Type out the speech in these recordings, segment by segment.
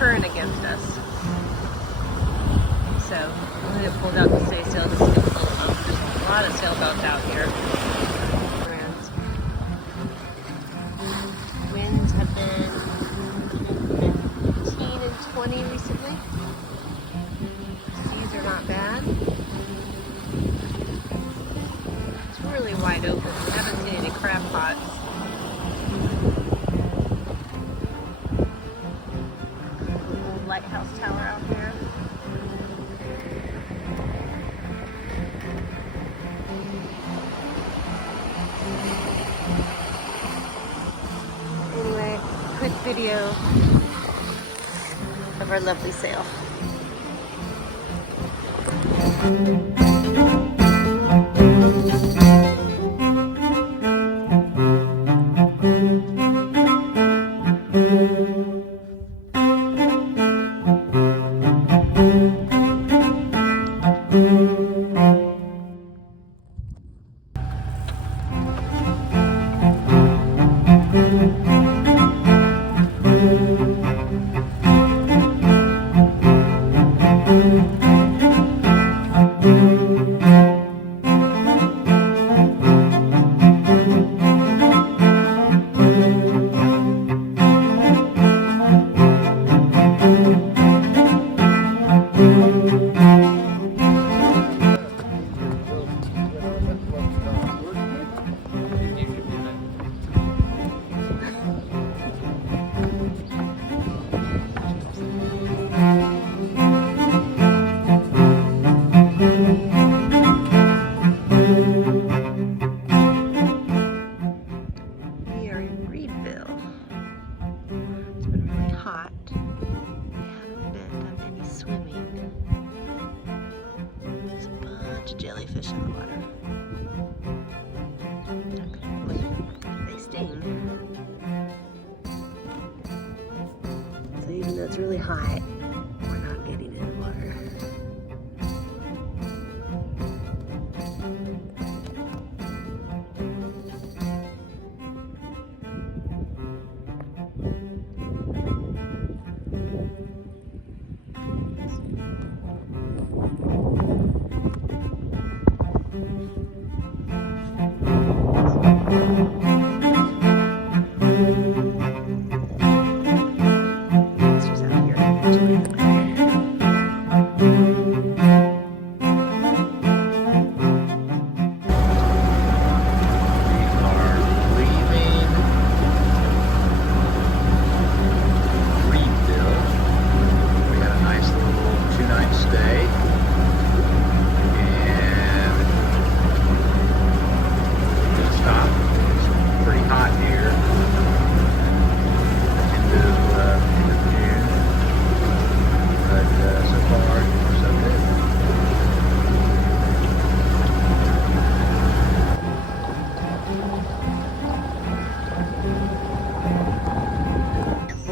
current against us. So we'll get pulled out to stay sail just to get a little bump. There's a lot of sailboats out here. Winds have been 15 and 20 recently. Seas are not bad. It's really wide open. We haven't seen any crab pots. Lighthouse tower out here. Anyway, quick video of our lovely sail. Jellyfish in the water. They sting. So even though it's really hot, we're not getting in the water.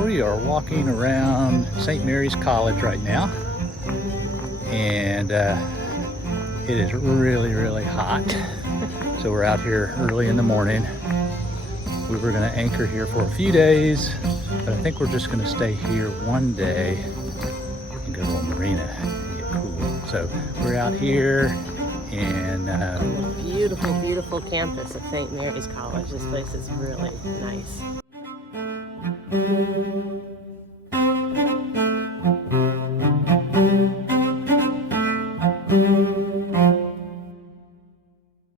We are walking around St. Mary's College right now, and it is really hot. So we're out here early in the morning. We were going to anchor here for a few days, but I think we're just going to stay here one day and go to a marina and get cool. So we're out here and beautiful campus at St. Mary's College. This place is really nice.